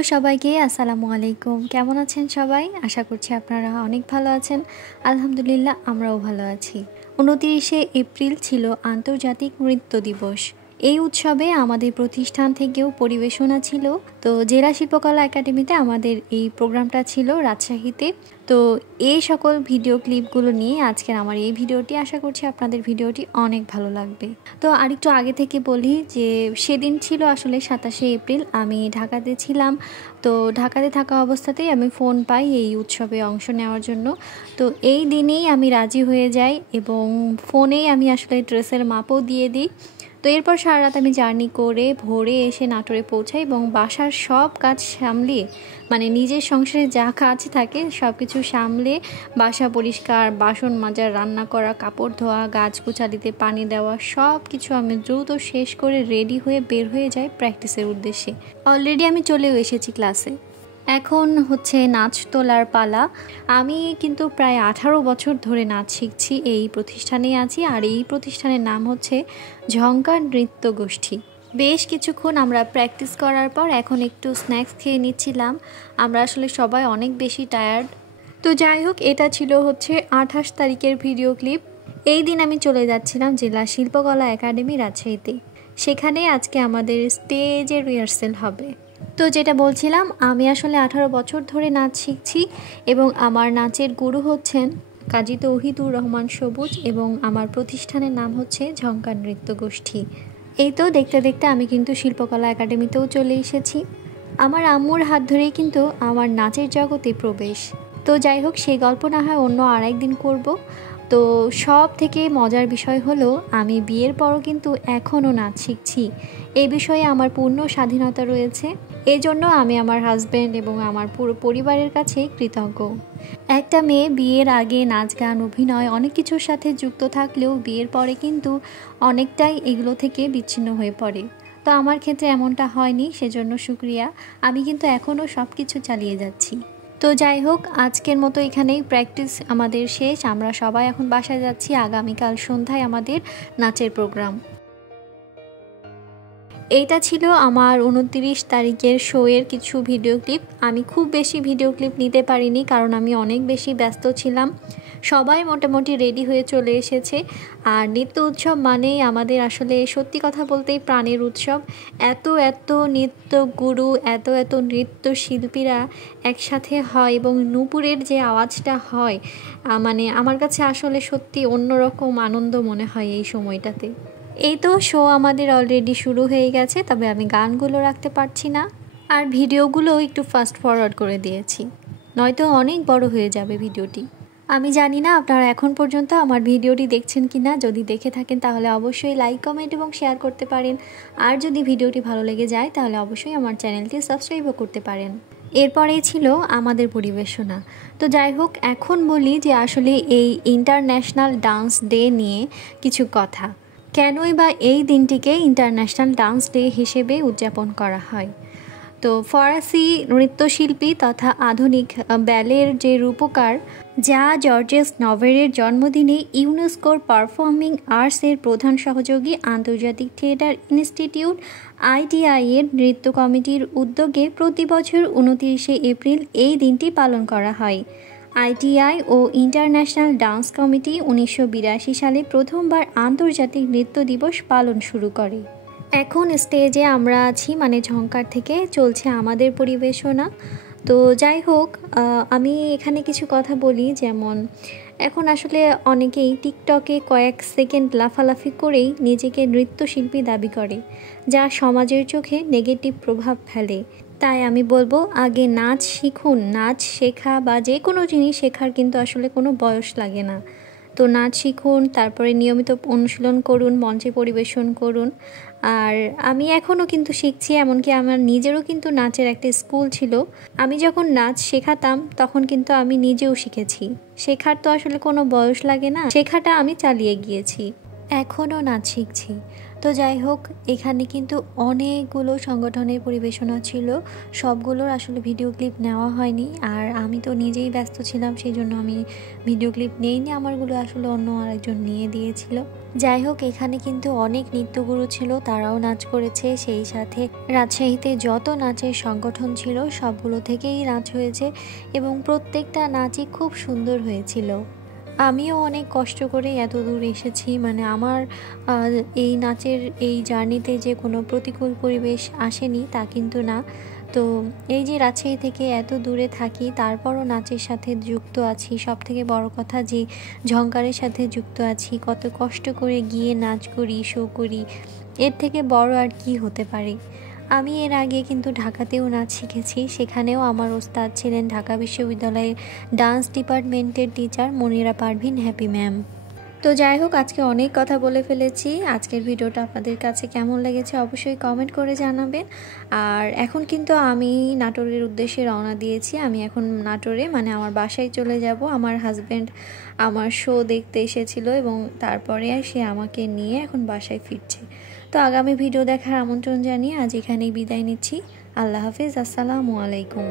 Hello সবাইকে, আসসালামু আলাইকুম। কেমন আছেন সবাই? আশা করছি আপনারা অনেক ভালো আছেন। আলহামদুলিল্লাহ আমরাও ভালো আছি। ২৯শে এপ্রিল ছিল আন্তর্জাতিক নৃত্য দিবস। এই উৎসবে আমাদের প্রতিষ্ঠান থেকেও পরিবেশনা ছিল। তো জেলা শিল্পকলা একাডেমিতে আমাদের এই প্রোগ্রামটা ছিল রাজশাহীতে। তো এই সকল ভিডিও ক্লিপগুলো নিয়ে আজকের আমার এই ভিডিওটি, আশা করছি আপনাদের ভিডিওটি অনেক ভালো লাগবে। তো আরেকটু আগে থেকে বলি যে সেদিন ছিল আসলে ২৭শে এপ্রিল, আমি ঢাকাতে ছিলাম। তো ঢাকাতে থাকা অবস্থাতেই আমি ফোন পাই এই উৎসবে অংশ নেওয়ার জন্য। তো এই দিনেই আমি রাজি হয়ে যাই এবং ফোনেই আমি আসলে ড্রেসের মাপও দিয়ে দিই। তো এরপর সারা রাত আমি জার্নি করে ভোরে এসে নাটোরে পৌঁছাই এবং বাসার সব কাজ সামলিয়ে, মানে নিজের সংসারে যা কাজ থাকে সব কিছু সামলে, বাসা পরিষ্কার, বাসন মাজা, রান্না করা, কাপড় ধোয়া, গাছ গোছালিতে পানি দেওয়া, সব কিছু আমি দ্রুত শেষ করে রেডি হয়ে বের হয়ে যাই প্র্যাকটিসের উদ্দেশ্যে। অলরেডি আমি চলেও এসেছি ক্লাসে। এখন হচ্ছে নাচ তোলার পালা। আমি কিন্তু প্রায় 18 বছর ধরে নাচ শিখছি, এই প্রতিষ্ঠানেই আছি। আর এই প্রতিষ্ঠানের নাম হচ্ছে ঝংকার নৃত্য গোষ্ঠী। বেশ কিছুক্ষণ আমরা প্র্যাকটিস করার পর এখন একটু স্ন্যাক্স খেয়ে নিচ্ছিলাম। আমরা আসলে সবাই অনেক বেশি টায়ার্ড। তো যাই হোক, এটা ছিল হচ্ছে 28 তারিখের ভিডিও ক্লিপ। এই দিন আমি চলে যাচ্ছিলাম জেলা শিল্পকলা একাডেমি রাজশাহীতে। সেখানে আজকে আমাদের স্টেজে রিহার্সেল হবে। তো যেটা বলছিলাম, আমি আসলে 18 বছর ধরে নাচ শিখছি এবং আমার নাচের গুরু হচ্ছেন কাজী তৌহিদুর রহমান সবুজ এবং আমার প্রতিষ্ঠানের নাম হচ্ছে ঝংকার নৃত্য গোষ্ঠী। এই তো দেখতে দেখতে আমি কিন্তু শিল্পকলা একাডেমিতেও চলে এসেছি। আমার আম্মুর হাত ধরেই কিন্তু আমার নাচের জগতে প্রবেশ। তো যাই হোক, সেই গল্প না হয় অন্য আরেকদিন করব। তো সব থেকে মজার বিষয় হলো, আমি বিয়ের পরও কিন্তু এখনও নাচ শিখছি। এই বিষয়ে আমার পূর্ণ স্বাধীনতা রয়েছে। এই জন্য আমি আমার হাজব্যান্ড এবং আমার পুরো পরিবারের কাছে কৃতজ্ঞ। একটা মেয়ে বিয়ের আগে নাচ গান অভিনয় অনেক কিছুর সাথে যুক্ত থাকলেও বিয়ের পরে কিন্তু অনেকটাই এগুলো থেকে বিচ্ছিন্ন হয়ে পড়ে। তো আমার ক্ষেত্রে এমনটা হয়নি, সেজন্য শুকরিয়া। আমি কিন্তু এখনও সব কিছু চালিয়ে যাচ্ছি। তো যাই হোক, আজকের মতো এখানেই প্র্যাকটিস আমাদের শেষ। আমরা সবাই এখন বাসায় যাচ্ছি। আগামীকাল সন্ধ্যায় আমাদের নাচের প্রোগ্রাম। এইটা ছিল আমার 29 তারিখের শোয়ের কিছু ভিডিও ক্লিপ। আমি খুব বেশি ভিডিও ক্লিপ নিতে পারিনি, কারণ আমি অনেক বেশি ব্যস্ত ছিলাম। সবাই মোটামুটি রেডি হয়ে চলে এসেছে। আর নৃত্য উৎসব মানেই আমাদের আসলে সত্যি কথা বলতেই প্রাণের উৎসব। এত এত নৃত্য গুরু, এত এত নৃত্য শিল্পীরা একসাথে হয় এবং নূপুরের যে আওয়াজটা হয়, মানে আমার কাছে আসলে সত্যি অন্যরকম আনন্দ মনে হয় এই সময়টাতে। এই তো শো আমাদের অলরেডি শুরু হয়ে গেছে, তবে আমি গানগুলো রাখতে পারছি না আর ভিডিওগুলো একটু ফাস্ট ফরওয়ার্ড করে দিয়েছি, নয়তো অনেক বড় হয়ে যাবে ভিডিওটি। আমি জানি না আপনারা এখন পর্যন্ত আমার ভিডিওটি দেখছেন কি না। যদি দেখে থাকেন তাহলে অবশ্যই লাইক, কমেন্ট এবং শেয়ার করতে পারেন। আর যদি ভিডিওটি ভালো লেগে যায় তাহলে অবশ্যই আমার চ্যানেলটি সাবস্ক্রাইবও করতে পারেন। এরপরেই ছিল আমাদের পরিবেশনা। তো যাই হোক, এখন বলি যে আসলে এই ইন্টারন্যাশনাল ডান্স ডে নিয়ে কিছু কথা। কেনই বা এই দিনটিকে ইন্টারন্যাশনাল ডান্স ডে হিসেবে উদযাপন করা হয়? তো ফরাসি নৃত্যশিল্পী তথা আধুনিক ব্যালের যে রূপকার যা জর্জেস নভেরের জন্মদিনে ইউনেস্কোর পারফর্মিং আর্টসের প্রধান সহযোগী আন্তর্জাতিক থিয়েটার ইনস্টিটিউট ITI এর নৃত্য কমিটির উদ্যোগে প্রতি বছর 29শে এপ্রিল এই দিনটি পালন করা হয়। ITI ও ইন্টারন্যাশনাল ডান্স কমিটি 1982 সালে প্রথমবার আন্তর্জাতিক নৃত্য দিবস পালন শুরু করে। এখন স্টেজে আমরা আছি, মানে ঝংকার থেকে চলছে আমাদের পরিবেশনা। তো যাই হোক, আমি এখানে কিছু কথা বলি। যেমন এখন আসলে অনেকেই টিকটকে কয়েক সেকেন্ড লাফালাফি করেই নিজেকে নৃত্যশিল্পী দাবি করে, যা সমাজের চোখে নেগেটিভ প্রভাব ফেলে। তাই আমি বলবো, আগে নাচ শিখুন। নাচ শেখা বা যে কোনো জিনিস শেখার কিন্তু আসলে কোনো বয়স লাগে না। তো নাচ শিখুন, তারপরে নিয়মিত অনুশীলন করুন, মঞ্চে পরিবেশন করুন। আর আমি এখনও কিন্তু শিখছি, এমনকি আমার নিজেরও কিন্তু নাচের একটা স্কুল ছিল। আমি যখন নাচ শেখাতাম তখন কিন্তু আমি নিজেও শিখেছি। শেখার তো আসলে কোনো বয়স লাগে না, শেখাটা আমি চালিয়ে গিয়েছি, এখনও নাচ শিখছি। তো যাই হোক, এখানে কিন্তু অনেকগুলো সংগঠনের পরিবেশনা ছিল, সবগুলোর আসলে ভিডিও ক্লিপ নেওয়া হয়নি। আর আমি তো নিজেই ব্যস্ত ছিলাম, সেই জন্য আমি ভিডিও ক্লিপ নেইনি, আমারগুলো আসলে অন্য আরেকজন নিয়ে দিয়েছিল। যাই হোক, এখানে কিন্তু অনেক নৃত্যগুরু ছিল, তারাও নাচ করেছে। সেই সাথে রাজশাহীতে যত নাচের সংগঠন ছিল সবগুলো থেকেই নাচ হয়েছে এবং প্রত্যেকটা নাচই খুব সুন্দর হয়েছিল। আমিও অনেক কষ্ট করে এত দূর এসেছি, মানে আমার এই নাচের এই জার্নিতে যে কোনো প্রতিকূল পরিবেশ আসেনি তা কিন্তু না। তো এই যে রাজশাহী থেকে এত দূরে থাকি, তারপরও নাচের সাথে যুক্ত আছি। সবথেকে বড় কথা যে ঝংকারের সাথে যুক্ত আছি, কত কষ্ট করে গিয়ে নাচ করি, শো করি, এর থেকে বড় আর কি হতে পারে। আমি এর আগে কিন্তু ঢাকাতেও নাচ শিখেছি, সেখানেও আমার ওস্তাদ ছিলেন ঢাকা বিশ্ববিদ্যালয়ের ডান্স ডিপার্টমেন্টের teacher Monira Parvin Happy ma'am. তো যাই হোক, আজকে অনেক কথা বলে ফেলেছি। আজকের ভিডিওটা আপনাদের কাছে কেমন লেগেছে অবশ্যই কমেন্ট করে জানাবেন। আর এখন কিন্তু আমি নাটোরের উদ্দেশ্যে রওনা দিয়েছি। আমি এখন নাটোরে, মানে আমার বাসায় চলে যাব। আমার হাজব্যান্ড আমার শো দেখতে এসেছিল এবং তারপরে সে আমাকে নিয়ে এখন বাসায় ফিরছে। তো আগামী ভিডিও দেখার আমন্ত্রণ জানিয়ে আজ এখানেই বিদায় নিচ্ছি। আল্লাহ হাফিজ, আসসালামু আলাইকুম।